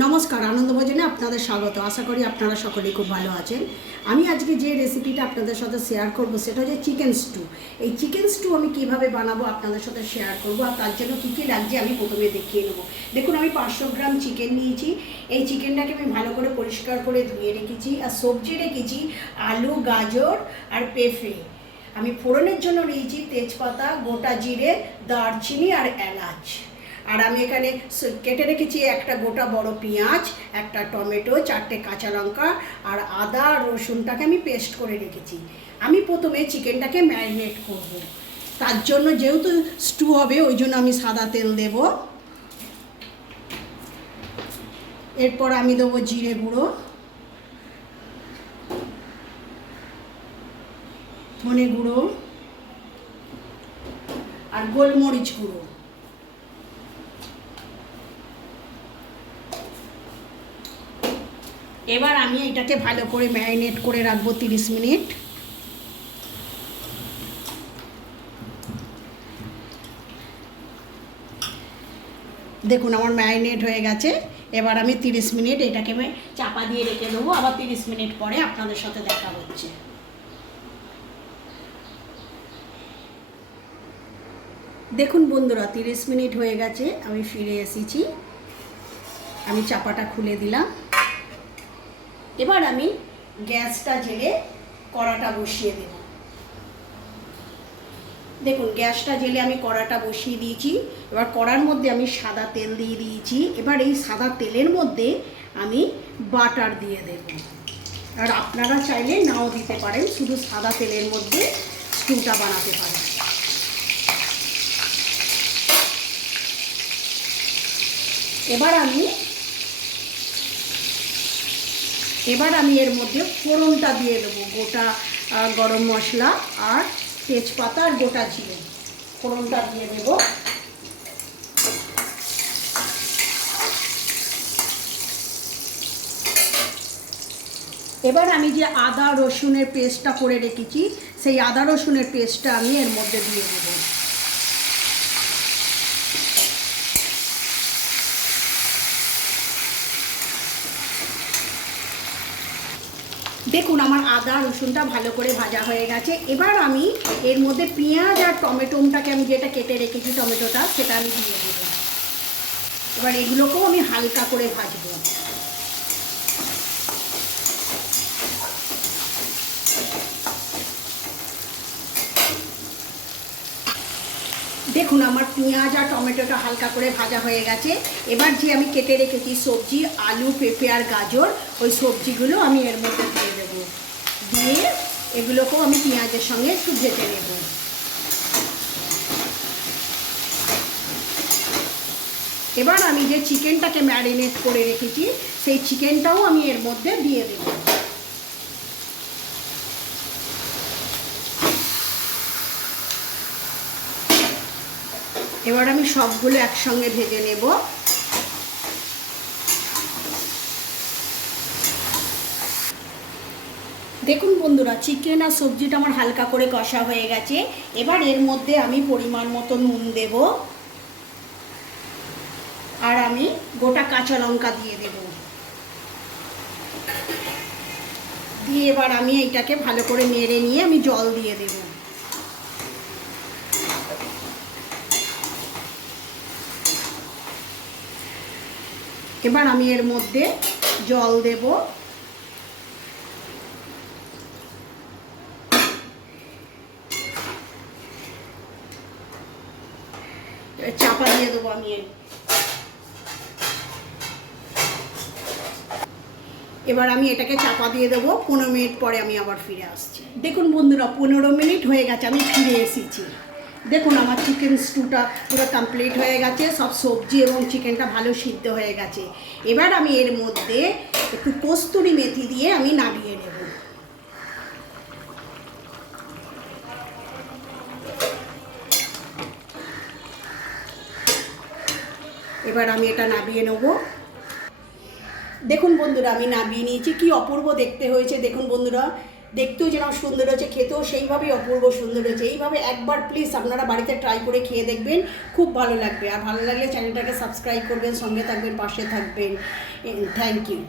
নমস্কার, আনন্দভোজনে আপনাদের স্বাগত। আশা করি আপনারা সকলেই খুব ভালো আছেন। আমি আজকে যে রেসিপিটা আপনাদের সাথে শেয়ার করব সেটা হচ্ছে চিকেন স্টু এই চিকেন স্টু আমি কীভাবে বানাবো আপনাদের সাথে শেয়ার করব আর তার জন্য কী কী লাগছে আমি প্রথমে দেখিয়ে নেব। দেখুন, আমি পাঁচশো গ্রাম চিকেন নিয়েছি। এই চিকেনটাকে আমি ভালো করে পরিষ্কার করে ধুয়ে রেখেছি আর সবজি রেখেছি আলু, গাজর আর পেঁপে। আমি ফোড়নের জন্য নিয়েছি তেজপাতা, গোটা জিরে, দারচিনি আর এলাচ। আর আমি এখানে কেটে রেখেছি একটা গোটা বড় পেঁয়াজ, একটা টমেটো, চারটে কাঁচা লঙ্কা আর আদা, রসুনটাকে আমি পেস্ট করে রেখেছি। আমি প্রথমে চিকেনটাকে ম্যারিনেট করব। তার জন্য যেহেতু স্টু হবে, ওই জন্য আমি সাদা তেল দেব। এরপর আমি দেবো জিরে গুঁড়ো। ধনে গুঁড়ো। আর গোলমরিচ গুঁড়ো। এবার আমি এটাকে ভালো করে ম্যারিনেট করে রাখব তিরিশ মিনিট। দেখুন আমার ম্যারিনেট হয়ে গেছে। এবার আমি তিরিশ মিনিট এটাকে চাপা দিয়ে রেখে দেবো। আবার তিরিশ মিনিট পরে আপনাদের সাথে দেখা হচ্ছে। দেখুন বন্ধুরা, তিরিশ মিনিট হয়ে গেছে, আমি ফিরে এসেছি। আমি চাপাটা খুলে দিলাম। এবার আমি গ্যাসটা জেলে কড়াটা বসিয়ে দেব। দেখুন, গ্যাসটা জেলে আমি কড়াটা বসিয়ে দিয়েছি। এবার কড়ার মধ্যে আমি সাদা তেল দিয়ে দিয়েছি। এবার এই সাদা তেলের মধ্যে আমি বাটার দিয়ে দেব। আর আপনারা চাইলে নাও দিতে পারেন, শুধু সাদা তেলের মধ্যে স্টুটা বানাতে পারেন। এবার আমি এবার আমি এর মধ্যে ফোড়নটা দিয়ে দেবো, গোটা গরম মশলা আর তেজপাতা আর গোটা জিরে। ফোড়নটা দিয়ে দেব। এবার আমি যে আদা রসুনের পেস্টটা করে রেখেছি, সেই আদা রসুনের পেস্টটা আমি এর মধ্যে দিয়ে দেবো। দেখুন, আমার আদা, রসুনটা ভালো করে ভাজা হয়ে গেছে। এবার আমি এর মধ্যে পেঁয়াজ আর টমেটোটাকে আমি যেটা কেটে রেখেছি টমেটোটা, সেটা আমি দিয়ে দেবো। এবার এগুলোকেও আমি হালকা করে ভাজবো। দেখুন, আমার পেঁয়াজ আর টমেটোটা হালকা করে ভাজা হয়ে গেছে। এবার যে আমি কেটে রেখেছি সবজি, আলু, পেঁপে আর গাজর, ওই সবজিগুলো আমি এর মধ্যে দিয়ে দেবো। দিয়ে এগুলোকেও আমি পেঁয়াজের সঙ্গে একটু ভেজে নেব। এবার আমি যে চিকেনটাকে ম্যারিনেট করে রেখেছি, সেই চিকেনটাও আমি এর মধ্যে দিয়ে দেবো। এবার আমি সবগুলো একসঙ্গে ভেজে নেব। দেখুন বন্ধুরা চিকেন আর সবজিটা আমার হালকা করে কষা হয়ে গেছে। এবার এর মধ্যে আমি পরিমাণ মতো নুন দেব। আর আমি গোটা কাঁচা লঙ্কা দিয়ে দেব। দিয়ে এবার আমি এইটাকে ভালো করে নেড়ে নিয়ে আমি জল দিয়ে দেবো। এবার আমি এর মধ্যে জল দেব। চাপা দিয়ে দেবো আমি এর। এবার আমি এটাকে চাপা দিয়ে দেবো, পনেরো মিনিট পরে আমি আবার ফিরে আসছি। দেখুন বন্ধুরা, পনেরো মিনিট হয়ে গেছে, আমি ফিরে এসেছি। দেখুন, আমার চিকেন স্টুটা পুরো কমপ্লিট হয়ে গেছে, সব সবজি এবং চিকেনটা ভালো সিদ্ধ হয়ে গেছে। এবার আমি এর মধ্যে একটু কস্তুরি মেথি দিয়ে আমি নামিয়ে নেব। এবার আমি এটা নামিয়ে নেব। দেখুন বন্ধুরা, আমি নামিয়ে নিয়েছি। কি অপূর্ব দেখতে হয়েছে। দেখুন বন্ধুরা দেখতেও যেরকম সুন্দর হয়েছে, খেতেও সেইভাবেই অপূর্ব সুন্দর হয়েছে। এইভাবে একবার প্লিজ আপনারা বাড়িতে ট্রাই করে খেয়ে দেখবেন, খুব ভালো লাগবে। আর ভালো লাগলে চ্যানেলটাকে সাবস্ক্রাইব করবেন, সঙ্গে থাকবেন, পাশে থাকবেন। Thank you